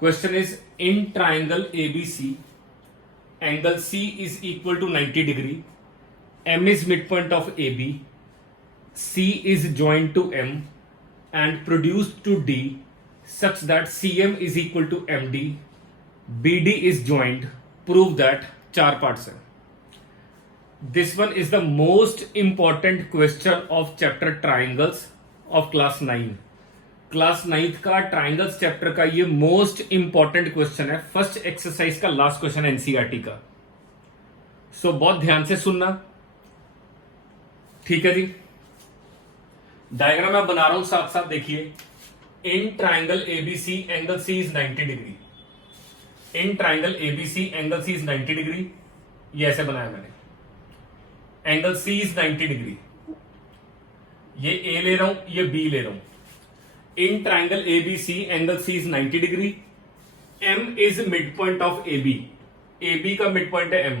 Question is, in triangle ABC, angle C is equal to 90 degree. M is midpoint of AB. C is joined to M and produced to D such that CM is equal to MD. BD is joined. Prove that. 4 parts हैं. This one is the most important question of chapter triangles of class 9. Class 9th का triangles chapter का ये most important question है. First exercise का last question NCERT का. सो बहुत ध्यान से सुनना. ठीक है जी. डायग्राम मैं बना रहा हूं, साथ साथ देखिए. In triangle ABC angle C is 90 degree. In triangle ABC angle C is 90 degree. ये ऐसे बनाया मैंने. Angle C is 90 degree. ये ए ले रहा हूं, ये बी ले रहा हूं. In triangle ABC, angle C is 90 degree. M is midpoint of AB. AB का midpoint है M.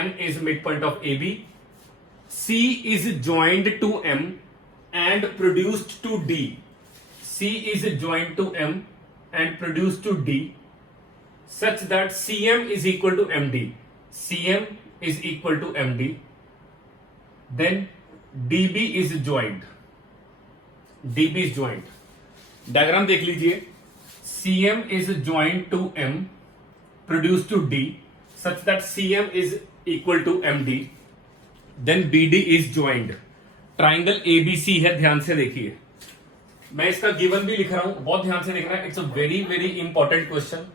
M is midpoint of AB. C is joined to M and produced to D. C is joined to M and produced to D such that CM is equal to MD. CM is equal to MD. Then DB is joined. DB is joined. Diagram देख लीजिए. CM is joined to M, produced to D, such that CM is equal to MD. Then BD is joined. Triangle ABC है, ध्यान से देखिए. मैं इसका given भी लिख रहा हूं, बहुत ध्यान से देखना. It's a very very important question.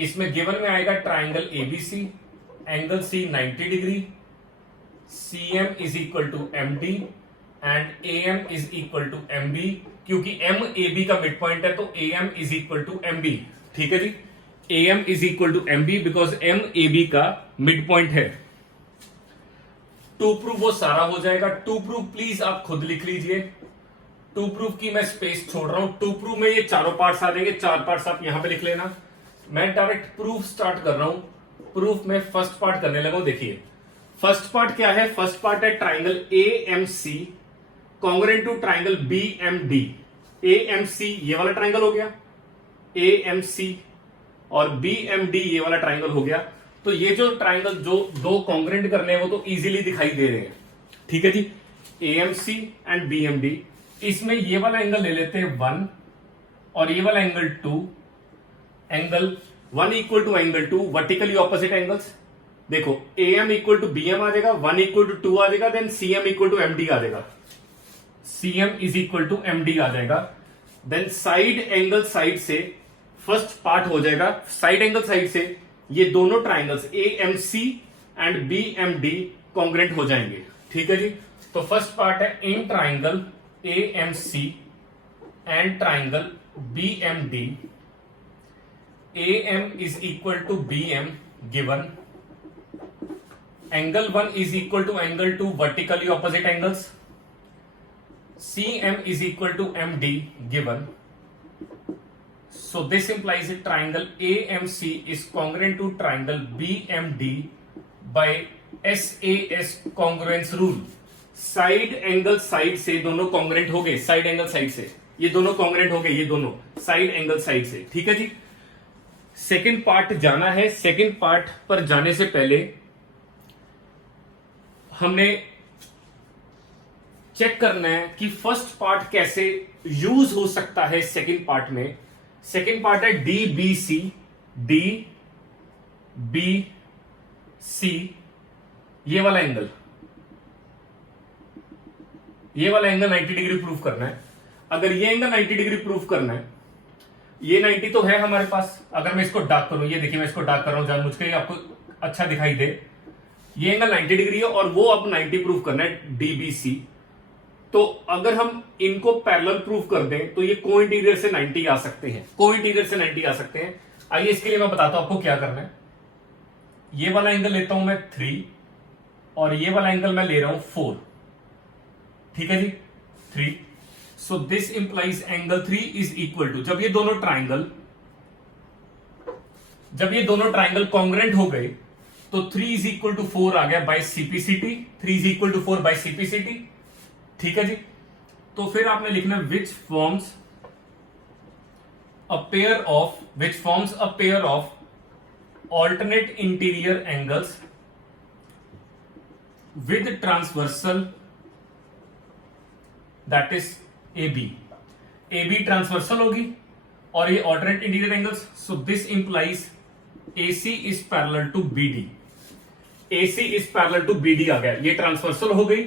इसमें गिवन में आएगा triangle ABC, angle C 90 degree, CM is equal to MD and AM is equal to MB. क्योंकि M AB का मिड पॉइंट है तो AM is equal to MB. ठीक है जी. AM is equal to MB because M AB का mid point है. To proof वो सारा हो जाएगा. टू प्रूफ प्लीज आप खुद लिख लीजिए. टू प्रूफ की मैं स्पेस छोड़ रहा हूं. टू प्रूफ में ये चारों पार्ट्स आ जाएंगे. 4 पार्ट्स आप यहां पे लिख लेना. मैं डायरेक्ट प्रूफ स्टार्ट कर रहा हूं. प्रूफ में फर्स्ट पार्ट करने लगा. देखिए फर्स्ट पार्ट क्या है. फर्स्ट पार्ट है triangle AMC congruent to triangle BMD. AMC ये वाला ट्राइंगल हो गया, AMC और BMD ये वाला ट्राइंगल हो गया. तो ये जो ट्राइंगल जो दो कॉन्ग्रुएंट करने हैं वो तो इजीली दिखाई दे रहे हैं. ठीक है जी. AMC and BMD. इसमें ये वाला एंगल ले लेते हैं 1 और ये वाला angle 2. Angle 1 equal to angle 2 vertically opposite angles. देखो AM इक्वल टू BM आ जाएगा, 1 इक्वल टू 2 आ जाएगा, then CM equal to MD आ जाएगा. CM is equal to MD आ जाएगा. देन साइड एंगल साइड से फर्स्ट पार्ट हो जाएगा. साइड एंगल साइड से ये दोनों triangles AMC and BMD congruent हो जाएंगे. ठीक है जी. तो फर्स्ट पार्ट है in triangle AMC and triangle BMD. AM is equal to BM given. Angle 1 is equal to angle 2 vertically opposite angles. CM is equal to MD given. So this implies a triangle AMC is congruent to triangle BMD by SAS congruence rule. Side angle side से दोनों congruent हो गए. Side angle side से ये दोनों congruent हो गए. ये दोनों साइड एंगल साइड से. ठीक है जी. सेकंड पार्ट जाना है. सेकंड पार्ट पर जाने से पहले हमने चेक करना है कि फर्स्ट पार्ट कैसे यूज हो सकता है सेकंड पार्ट में. सेकंड पार्ट है DBC. DBC ये वाला एंगल, ये वाला एंगल 90 डिग्री प्रूफ करना है. अगर ये एंगल 90 डिग्री प्रूफ करना है, ये 90 तो है हमारे पास. अगर मैं इसको डार्क करूं, ये देखिए मैं इसको डार्क कर रहा हूं जानबूझ के आपको अच्छा दिखाई दे. ये एंगल 90 डिग्री है और वो अब 90 प्रूफ करना है DBC. तो अगर हम इनको पैरेलल प्रूफ कर दें तो ये को इंटीरियर से 90 आ सकते हैं. को इंटीरियर से 90 आ सकते हैं. आइए इसके लिए मैं बताता हूं आपको क्या करना है. ये वाला एंगल लेता हूं मैं 3 और ये वाला एंगल मैं ले रहा हूं 4. ठीक है जी. 3. So this implies angle 3 is equal to, जब ये दोनों ट्राइंगल कॉन्ग्रुएंट हो गए तो 3 इज इक्वल टू 4 आ गया by CPCT. 3 is equal to 4 by CPCT. ठीक है जी. तो फिर आपने लिखना which forms a pair of which forms a pair of alternate interior angles with transversal, that is AB. AB transversal होगी और ये alternate interior angles, so this implies AC is parallel to BD. AC is parallel to BD आ गया, ये transversal हो गई,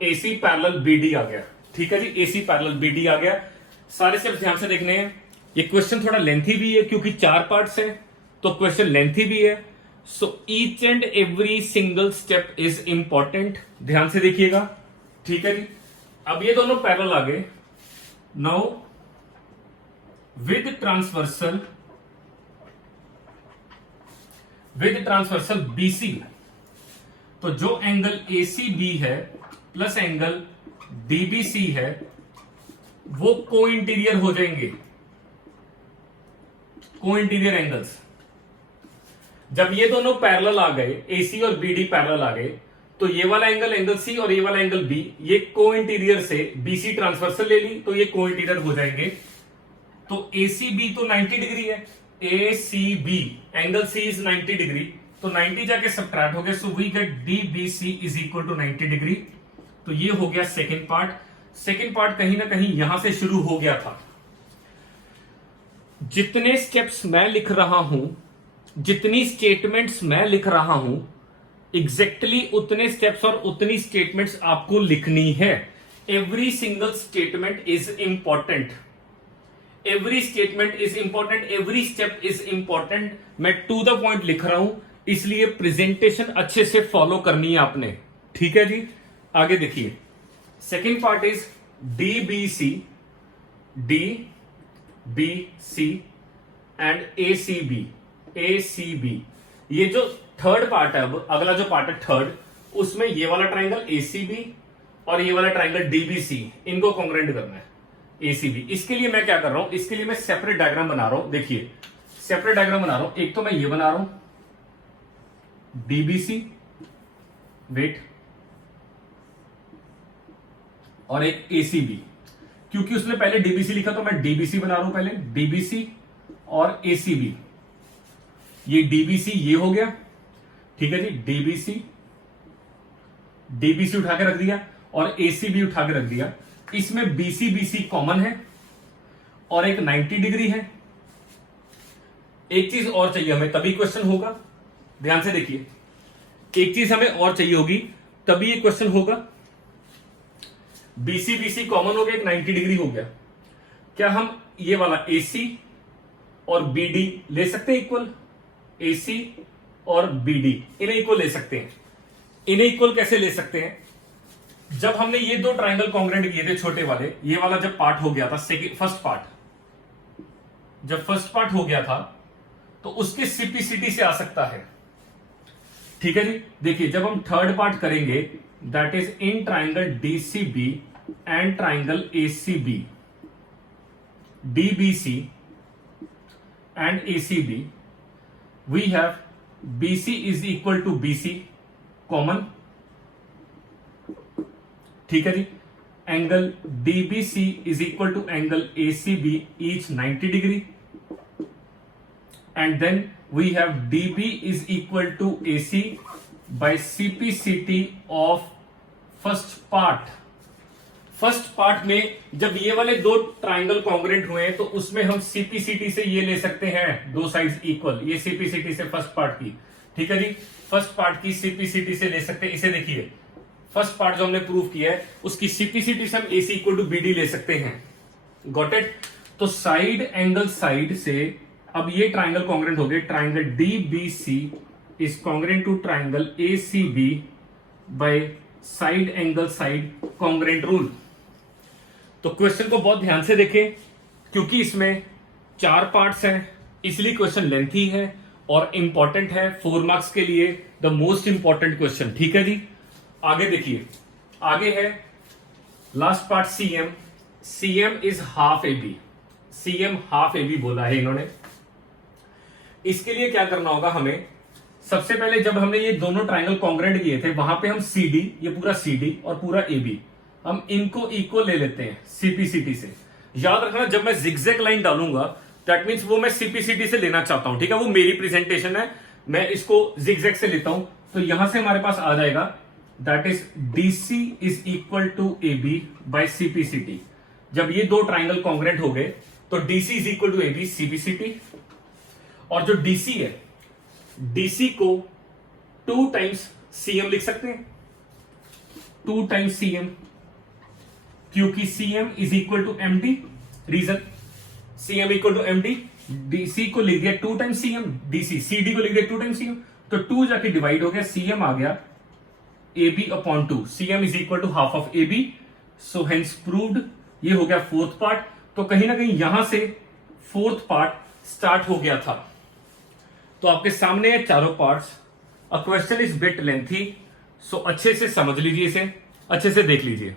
AC parallel BD आ गया। ठीक है जी, AC पैरेलल BD आ गया। सारे स्टेप्स ध्यान से देखने हैं। ये क्वेश्चन थोड़ा लेंथी भी है क्योंकि 4 पार्ट्स है, तो क्वेश्चन लेंथी भी है। So each and every single step is important, ध्यान से देखिएगा। ठीक है जी, अब ये दोनों पैरेलल आ गए। नाउ विद ट्रांसवर्सल BC, तो जो एंगल ACB है प्लस एंगल DBC है वो को इंटीरियर हो जाएंगे, को इंटीरियर एंगल्स। जब ये दोनों पैरेलल आ गए, AC और BD पैरेलल आ गए, तो ये वाला एंगल C और ये वाला एंगल B, ये को इंटीरियर से BC ट्रांसवर्सल ले ली तो ये को इंटीरियर हो जाएंगे। तो ACB तो 90 डिग्री है, ACB angle C is 90 degree, तो 90 जाके सब्ट्रैक्ट हो गया, so we get DBC is equal to 90 degree. तो ये हो गया सेकेंड पार्ट। सेकेंड पार्ट कहीं ना कहीं यहां से शुरू हो गया था। जितने स्टेप्स मैं लिख रहा हूं, जितनी स्टेटमेंट्स मैं लिख रहा हूं, एग्जैक्टली उतने स्टेप्स और उतनी स्टेटमेंट्स आपको लिखनी है। Every single statement is important, every statement is important, every step is important. मैं टू द पॉइंट लिख रहा हूं, इसलिए प्रेजेंटेशन अच्छे से फॉलो करनी है आपने। ठीक है जी, आगे देखिए। Second part is DBC and ACB। ये जो थर्ड पार्ट है, अब अगला जो पार्ट है थर्ड, उसमें ये वाला ट्राइंगल ACB और ये वाला ट्राइंगल DBC, इनको कॉन्ग्रेंट करना है ACB। इसके लिए मैं क्या कर रहा हूं, इसके लिए मैं सेपरेट डायग्राम बना रहा हूं। देखिए सेपरेट डायग्राम बना रहा हूं। एक तो मैं ये बना रहा हूं DBC, वेट, और एक ACB। क्योंकि उसने पहले DBC लिखा तो मैं DBC बना रहा हूं पहले, DBC और ACB। ये DBC ये हो गया, ठीक है जी। DBC उठा के रख दिया और ACB उठा के रख दिया। इसमें BC कॉमन है और एक 90 डिग्री है। एक चीज और चाहिए हमें, तभी क्वेश्चन होगा। ध्यान से देखिए, एक चीज हमें और चाहिए होगी तभी ये क्वेश्चन होगा। BC कॉमन हो गया, एक 90 डिग्री हो गया। क्या हम ये वाला AC और BD ले सकते हैं इक्वल? AC और BD इन्हें इक्वल ले सकते हैं। इन्हें इक्वल कैसे ले सकते हैं? जब हमने ये दो ट्राइंगल कॉन्ग्रेंट किए थे छोटे वाले, ये वाला जब पार्ट हो गया था, फर्स्ट पार्ट हो गया था तो उसके CPCT से आ सकता है। ठीक है जी, देखिए जब हम थर्ड पार्ट करेंगे, that is in triangle DCB and triangle ACB, DBC and ACB, we have BC is equal to BC common. ठीक है जी, angle DBC is equal to angle ACB each 90 degree, and then we have DB is equal to AC by CPCT of first part में जब ये वाले दो triangle congruent हुए तो उसमें हम CPCT से ये ले सकते हैं, दो साइड्स इक्वल, ये CPCT से फर्स्ट पार्ट की। ठीक है जी, फर्स्ट पार्ट की CPCT से ले सकते हैं। इसे देखिए, फर्स्ट पार्ट जो हमने प्रूव किया है उसकी CPCT से हम AC इक्वल टू BD ले सकते हैं। Got it? तो साइड एंगल साइड से अब ये ट्राइंगल कॉन्ग्रेंट हो गए। Triangle DBC is congruent to triangle ACB by side angle side congruent rule. तो क्वेश्चन को बहुत ध्यान से देखें, क्योंकि इसमें 4 पार्ट्स हैं, इसलिए क्वेश्चन लेंथी है और इंपॉर्टेंट है। 4 मार्क्स के लिए द मोस्ट इंपॉर्टेंट क्वेश्चन। ठीक है जी, आगे देखिए। आगे है last part CM is half AB। CM half AB बोला है इन्होंने। इसके लिए क्या करना होगा हमें? सबसे पहले जब हमने ये दोनों ट्राइंगल कॉन्ग्रेंट किए थे, वहां पे हम CD, ये पूरा CD और पूरा AB, हम इनको इक्वल ले लेते हैं CPCT से। याद रखना, जब मैं जिगजैग लाइन डालूंगा दैट मीन्स वो मैं सीपीसीटी से लेना चाहता हूं, ठीक है, वो मेरी प्रेजेंटेशन है, मैं इसको जिगजैग से लेता हूं। तो यहां से हमारे पास आ जाएगा that is DC is equal to A B by CPCT. जब ये दो ट्राइंगल कॉन्ग्रेंट हो गए तो DC is equal to A B CPCT, और जो डीसी है, डीसी को 2 टाइम्स सीएम लिख सकते हैं, 2 टाइम्स सीएम, क्योंकि CM is equal to MD. Reason, CM equal to MD, DC को लिख दिया 2 टाइम्स सीएम, डीसी सीडी को लिख दिया 2 टाइम्स सीएम, तो 2 जाके डिवाइड हो गया, सीएम आ गया A B upon 2, CM is equal to half of A B, so hence proved. ये हो गया फोर्थ पार्ट। तो कहीं ना कहीं यहां से फोर्थ पार्ट स्टार्ट हो गया था। तो आपके सामने है चारों parts. A question is bit lengthy, so अच्छे से समझ लीजिए, इसे अच्छे से देख लीजिए।